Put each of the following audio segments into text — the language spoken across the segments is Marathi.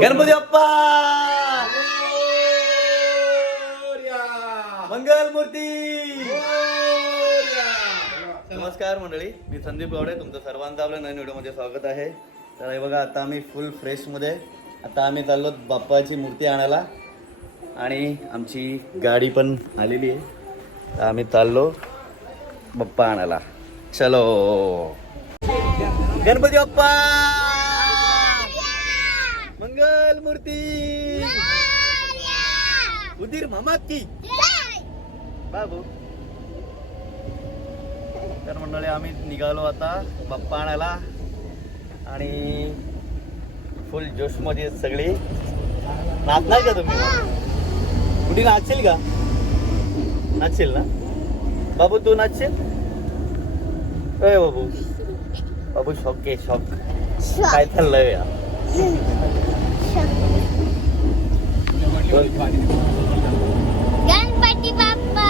गणपती बाप्पा! मंगल मूर्ती नमस्कार मंडळी मी संदीप गावडे तुमचं सर्वांचं आपल्या नवीन व्हिडिओमध्ये स्वागत आहे. तर हे बघा आता आम्ही फुल फ्रेशमध्ये आता आम्ही चाललो बाप्पाची मूर्ती आणायला आणि आमची गाडी पण आलेली आहे. तर आम्ही चाललो बाप्पा आणायला. चलो! गणपती बाप्पा! मंगल मूर्ती उदीर मामा की. बाबू. तर मंडळी आम्ही निघालो आता बाप्पा आणायला. आणि फुल जोशमध्ये आहेत सगळी. नाचणार का तुम्ही? कुठे नाचशील का? नाचशील ना? बाबू तू नाचशील? अय बाबू. बाबू शॉक आहे शॉक काय चाललंय? या गणपती बाप्पा!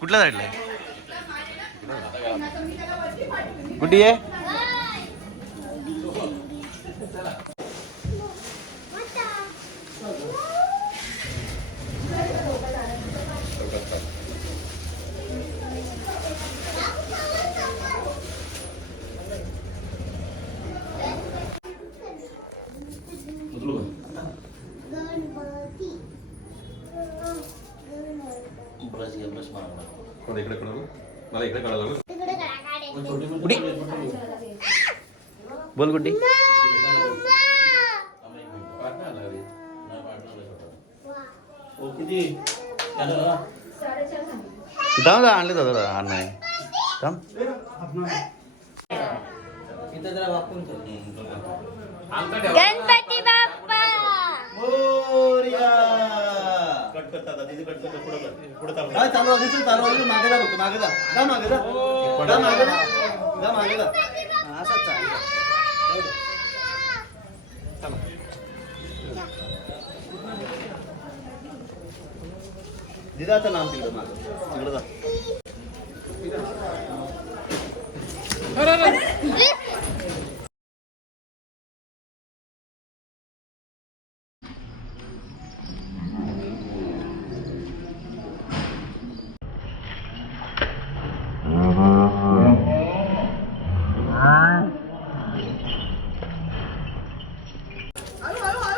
कुठल्या साईडला गुड्डी आहे गणपती मला इकडे कळलं मला इकडे कळलं तिकडे करा काढे कुठे बोल कुठे थांब आणले दादा हा नाही. थांब. गणपती बाप्पा. कट करता आता तिथे कट करता पुढं चालू चालू. मागे जा फक्त मागे जा. जा मागे जा. जा मागे जा. जा मागे जा. दिदाचं नाम तिकडं मागं तिकडं जा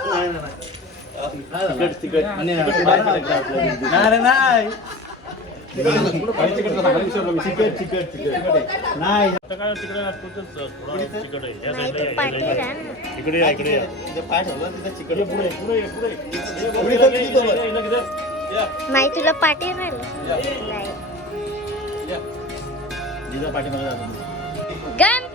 नाही, नाही, नाही. तिकट तिकट नाही नाही, नाही. इकडे तुला पाठी राहिलं नाही. पाठीमागे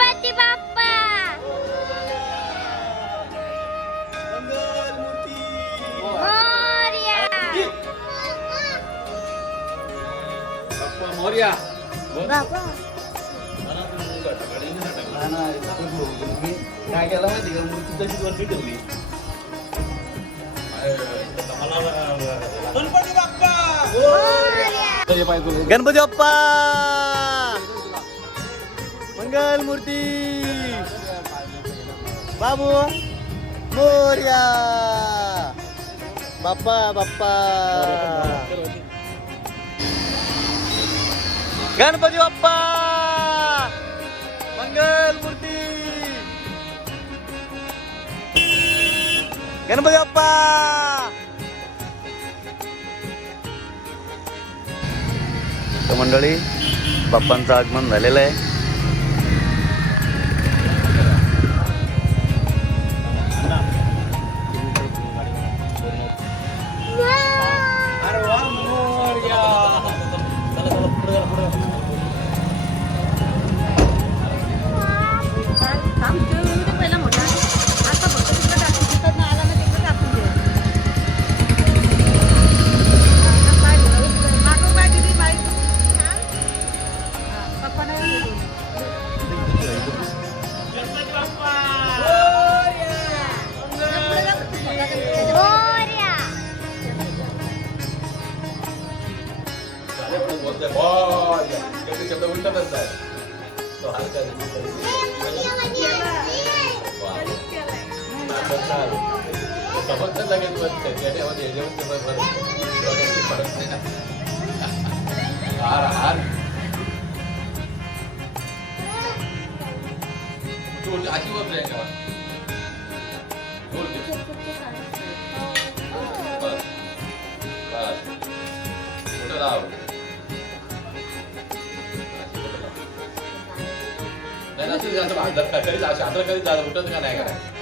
मोरया बाप्पा काय केला माहिती का मूर्ती तशीच वरती ठेवली गणपती बाप्पा मंगल मूर्ती बाबू मोर्या बाप्पा बाप्पा गणपती बाप्पा! मंगल मूर्ती! गणपती बाप्पा! मंडळी बाप्पांचं आगमन झालेलं आहे. तू अशी वर जाय का बोल. की. बस. बस कुठं लाव नाही असं जास्त हात करीत? असं हात करीत जायचं उठत का नाही करायचं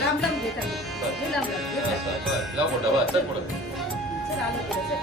लांब लांब घेता हे लांब लांब. लाव मोठं बस चल पुढं. चल आलं पुढं, चल.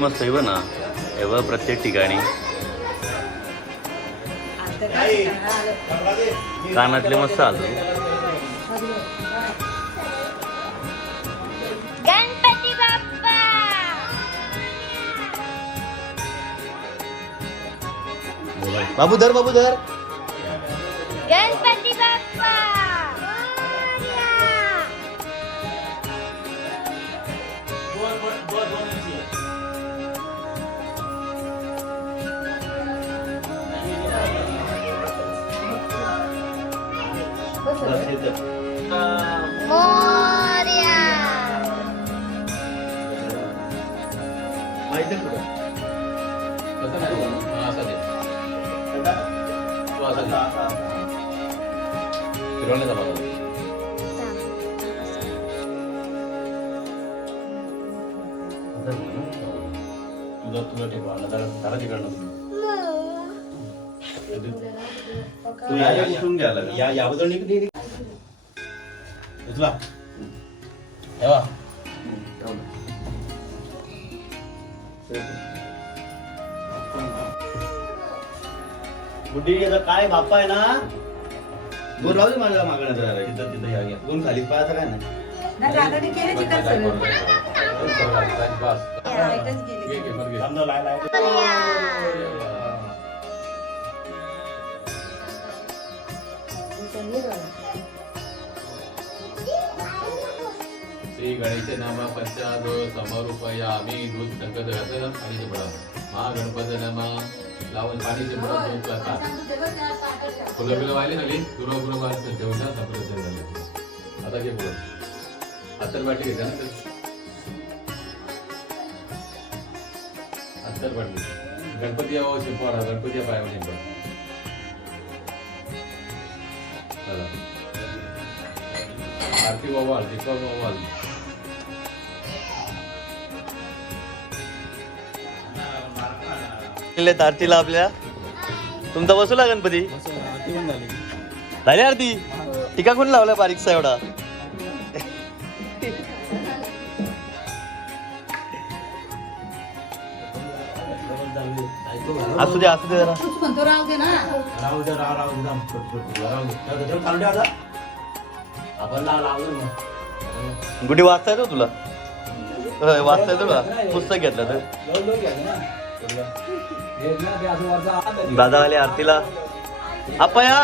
मस्त आहे ना एवढं प्रत्येक ठिकाणी. कानातले मस्त आलो बाजूला. गणपती बाप्पा बाबू धर बाबू धर गणपती तसं नाही हा, असं दे. तू असं दे. फिरवण्याचा भाग आहे. तुझा तुला ठेवा जरा तिकडनं तू या या या- या- या याबद्दल निघ निघ उचला ठेवा. बुड्डी आता काय बाप्पा आहे ना? दोन राहू दे माझ्या मागण्या जरा. तिथं तिथं या दोन खाली? पायाचं काय नाही. नाही, दादाने केले. लाईटच गेली. ना, लाय लाय. उचलली बघा. श्री गणेश नाम पंचादो समरूपयामी दूध संकट घातलं आणि महागणपती नामा. लावून पाणी फुलं बिलं वाहिले खाली गुरु गुरु वाजता ठेवला सफरचंद झाले आता घे पुढं अत्तर बाटी घेते ना अत्तर बाटी गणपती यावं शिंपवाडा गणपती या पायावर शिंपड चला. आरती ओवाल दीपक ओवाल आरतीला आपल्या. तुमचा बसवला गणपती झाली आरती? टीका कोण लावला बारीकसा एवढा? असू दे असू दे जरा. गुढी वाचता येतो तुला? होय, वाचता येतो का? पुस्तक घेतलं तर. दादा आले आरतीला. अपया!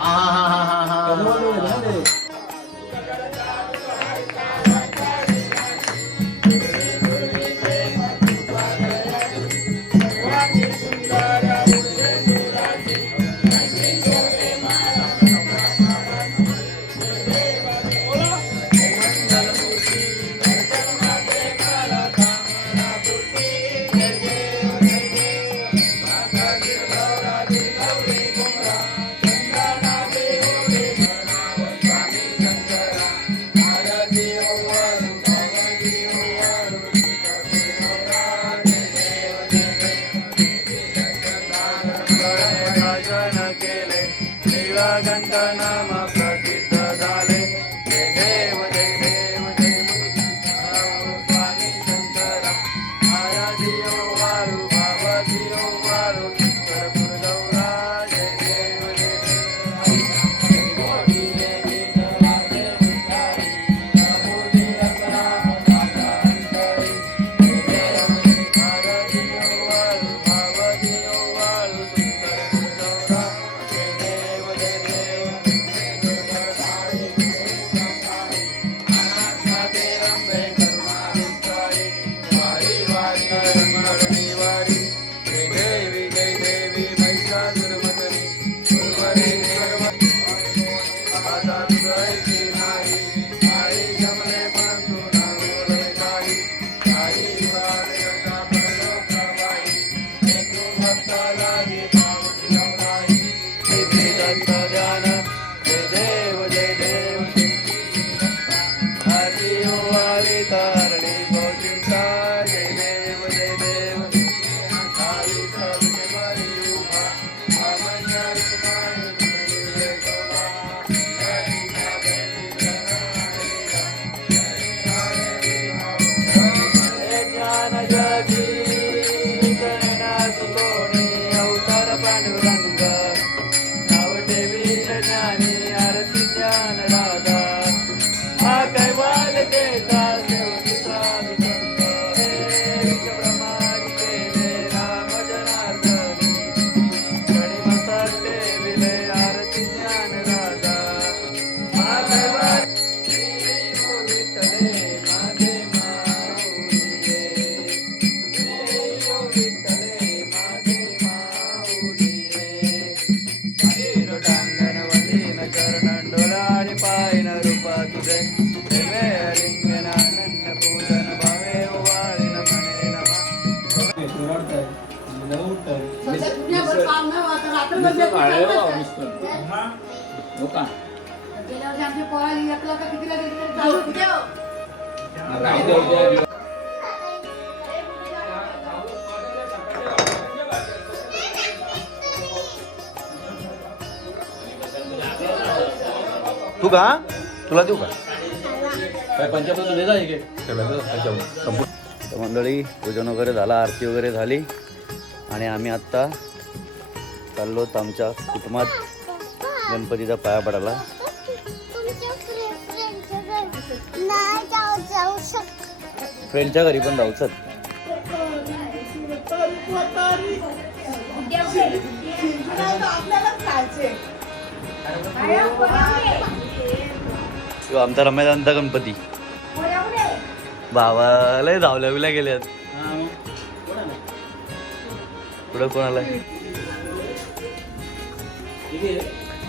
हा हा हा हा हा. का तू का तुला देऊ का? तर मंडळी पूजन वगैरे झाला आरती वगैरे झाली. आणि आम्ही आत्ता चाललो आमच्या कुटुंबात गणपतीचा पाया पडायला फ्रेंडच्या घरी. पण जाऊच आमचा रम्यादांचा गणपती. भावाला धावल्या बिल्या गेल्यात. पुढं कोणाला?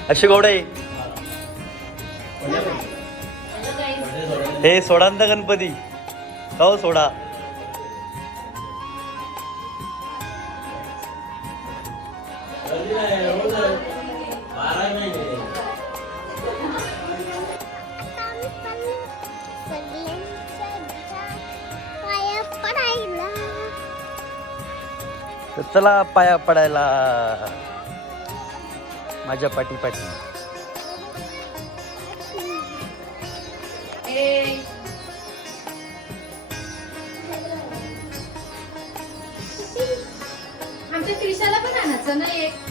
असे गोडे. हे सोडांत गणपती. हो सोडा. चला पाया पडायला. माझ्या पाठी पाठी. आमच्या त्रिशाला पण आणायचं ना एक?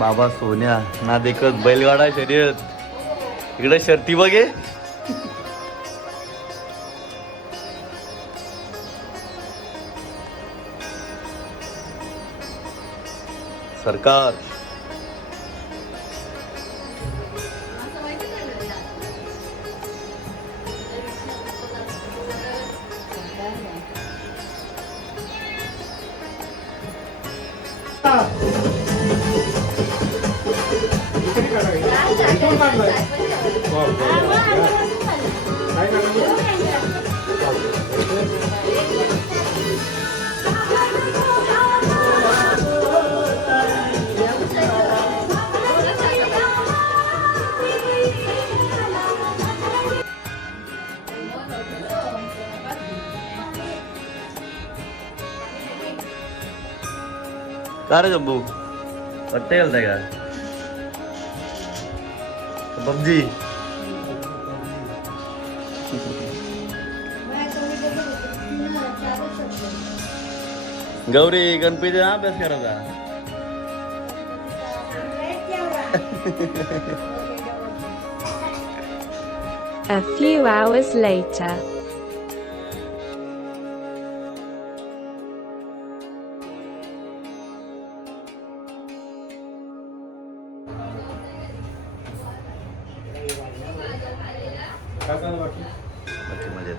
बाबा सोन्या ना देखत बैलगाडा शर्यत. इकडे शर्ती बघे. सरकार. का रे जब्बू पट्टे घालताय का पबजी गौरी गणपती अभ्यास करायचा A few hours later. बाकी मजेत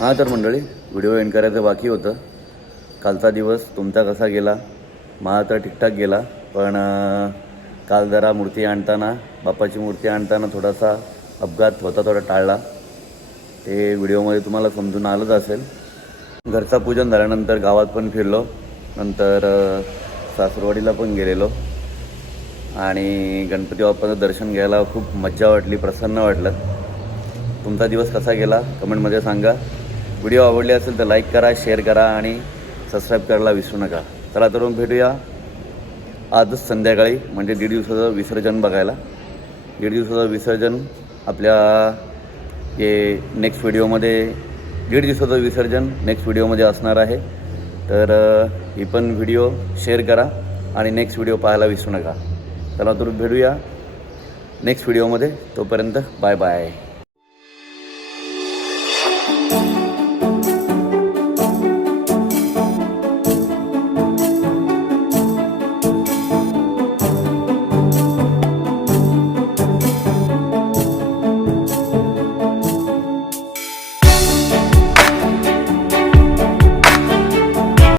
हां तर मंडळी व्हिडिओ एंड करायचं बाकी होतं. कालचा दिवस तुमचा कसा गेला? माझा तर ठीकठाक गेला पण काल जरा मूर्ती आणताना बाप्पाची मूर्ती आणताना थोडासा अपघात होता थोडा टाळला. ते व्हिडिओमध्ये तुम्हाला समजून आलंच असेल. घरचा पूजन झाल्यानंतर गावात पण फिरलो. नंतर सासरवाडीला पण गेलेलो. आणि गणपती बाप्पाचं दर्शन घ्यायला खूप मज्जा वाटली प्रसन्न वाटलं. तुमचा दिवस कसा गेला? कमेंटमध्ये सांगा. व्हिडिओ आवडले असेल तर लाईक करा शेअर करा आणि सबस्क्राईब करायला विसरू नका. चला तरुण भेटूया आजच संध्याकाळी म्हणजे दीड दिवसाचं विसर्जन बघायला. दीड दिवसाचं विसर्जन आपल्या हे नेक्स्ट व्हिडिओमध्ये दीड दिवसाचं विसर्जन नेक्स्ट व्हिडिओमध्ये असणार आहे. तर ही पण व्हिडिओ शेअर करा आणि नेक्स्ट व्हिडिओ पाहायला विसरू नका. चला तर भेटूया नेक्स्ट व्हिडिओमध्ये तोपर्यंत बाय बाय